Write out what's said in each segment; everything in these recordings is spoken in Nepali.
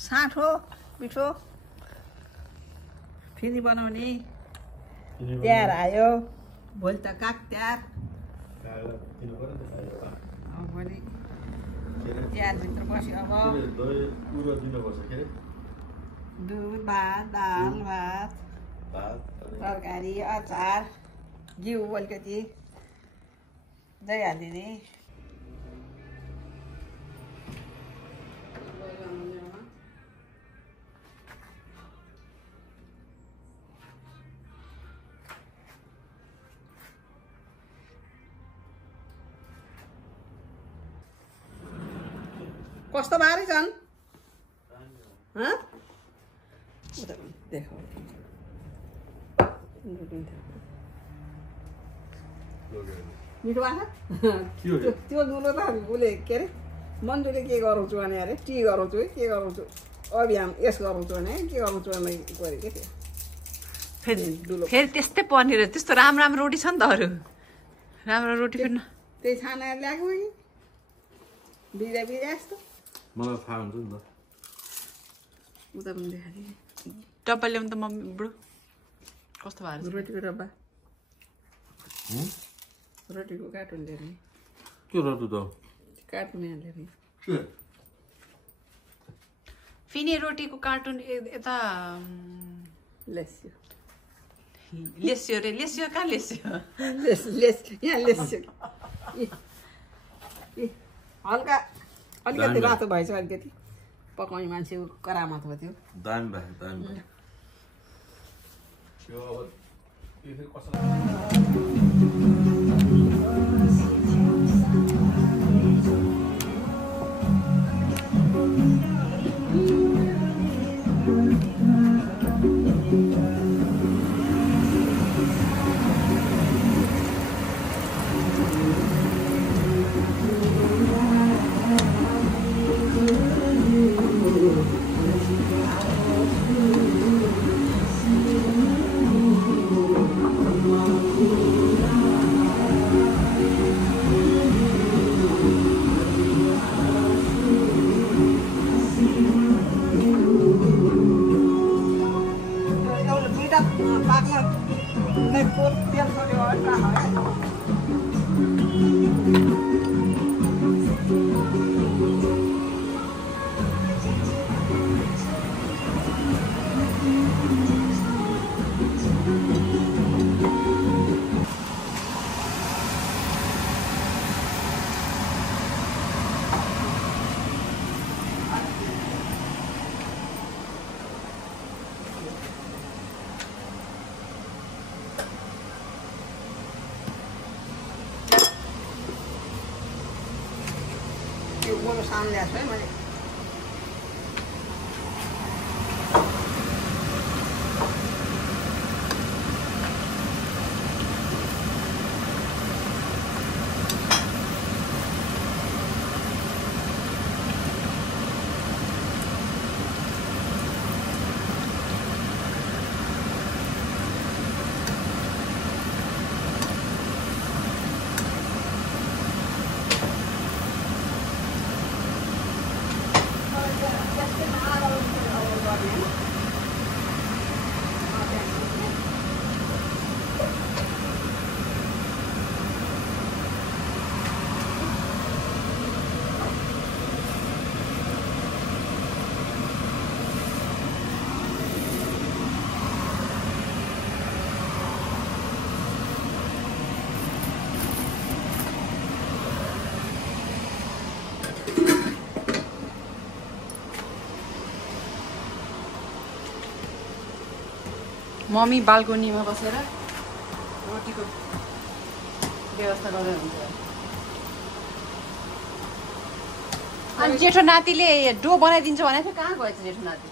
साठो पिठो फेरि बनाउने तिहार आयो भोलि त काग तिहार भोलि तिहारभित्र बस्यो अब दुध भात दाल भात तरकारी अचार घिउ अलिकति दही हालिदिने कस्तो भारी छन् देखो मिठो भएको त्यो दुलो त उसले के अरे मन्जुले के गराउँछु भने अरे टी गराउँछु है के गराउँछु अभियान यस गराउँछु भने के गराउँछु भने गऱ्यो क्या त्यो फेरि त्यस्तै पनिर त्यस्तो राम्रो रोटी छ नि त अरू राम्रो रोटी फेरि त्यही छानाएर ल्याएको कि बिरा जस्तो मलाई थाहा हुन्छ नि त उता पनि देखाएको डब्बा ल्याउनु त मम्मी बुढो कस्तो भएको रोटीको डब्बा रोटीको कार्टुन लिएर के रोटी त कार्टुन लिएर फिने रोटीको कार्टुन यता लेस्यो लेस्यो रे लेस्यो कहाँ लेस्यो यहाँ लेस्यो हल्का अलिकति रातो भएछ अलिकति पकाउने मान्छेको करामत हो त्यो दामी भयो दामी मोटो सामान ल्याएको छु है मैले मम्मी बाल्कोनीमा बसेर रोटीको व्यवस्था गरेर हुन्छ अनि जेठो नातिले डो बनाइदिन्छ भनेको थियो कहाँ गएछ जेठो नाति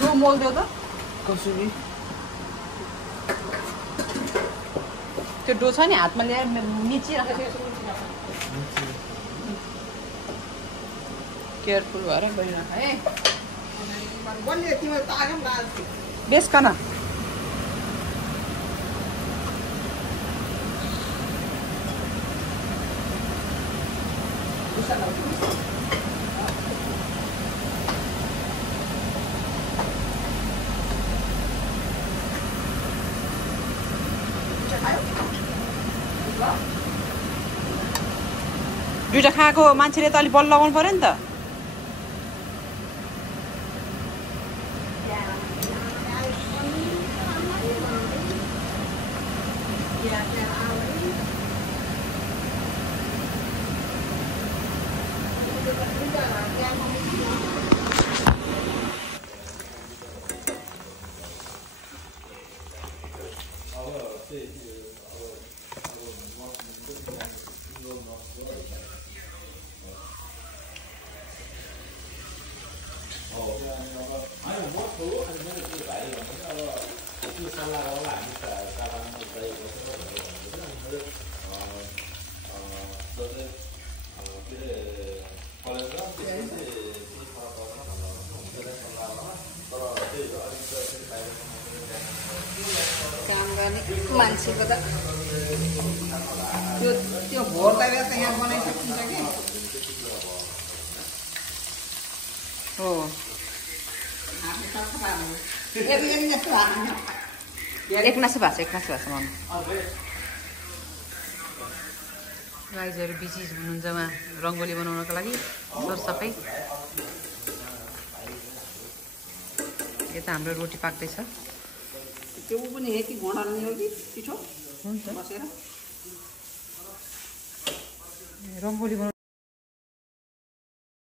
डो मोल्देऊ त कसरी त्यो डो छ नि हातमा ल्याएर मिचिराखेको केयरफुल भएर गरिराख है बेस कन दुईटा खाएको मान्छेले त अलिक बल लगाउनु पर्यो नि त मान्छेको त त्यो भोर त यहाँ बनाइसकिन्छ कि हो एकनासै भएको छ गाइजहरू बिजी हुनुहुन्छ उहाँ रङ्गोली बनाउनको लागि सरसफाइ यता हाम्रो रोटी पाक्दैछ त्यो पनि हे कि घोडाल्ने हो कि पिठो हुन्छ बसेर रङ्गोली बनाउनु